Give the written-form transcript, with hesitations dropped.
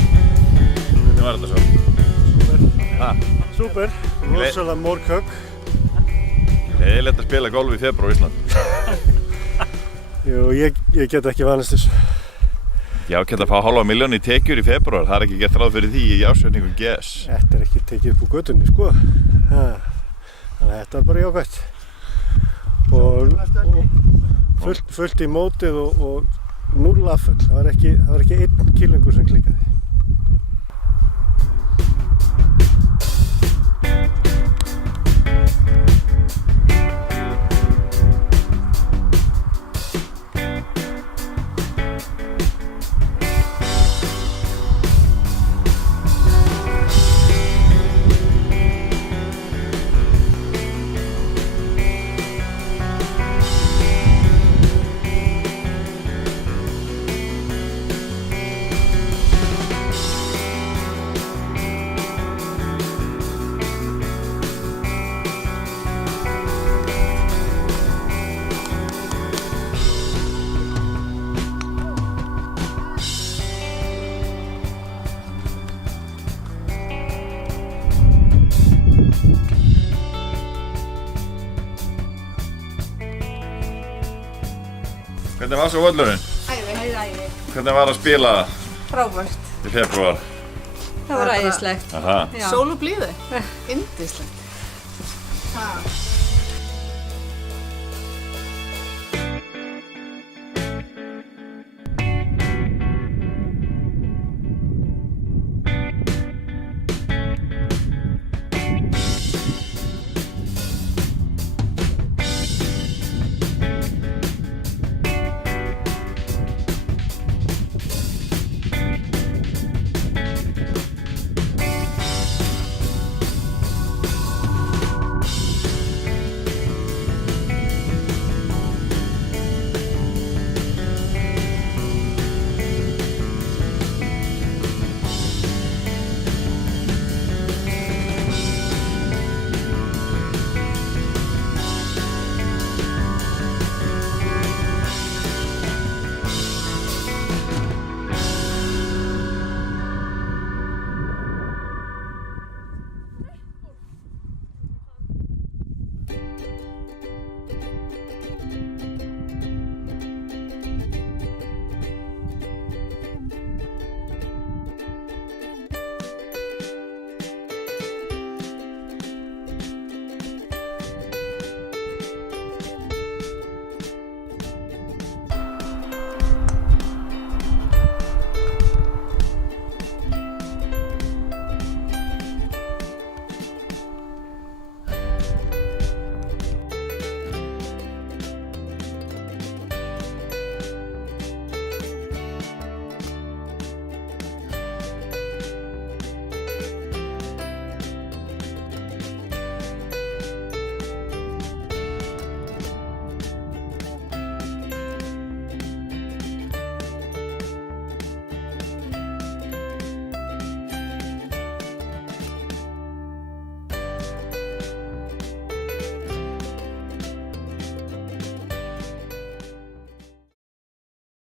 Hvernig var þetta svo? Súper, rosalega morköp. Leiðilegt að spila golf í febrúar á Íslandi. Jú, ég get ekki vanist þessu. Já, geta að fá $500.000 í tekjur í febrúar, það er ekki gert ráð fyrir því í ásetningu GS. Þetta er ekki tekið upp úr götunni, sko. Þannig að þetta er bara jákvæmt. Og fullt í mótið og 0 afföll. Það var ekki einn kýlingur sem klikkaði. Hvernig var svo völlurinn? Æði. Hvernig var að spila Frábært. í febrúar? Það var æðislegt. Aha. Sól og blíði. Yndislegt.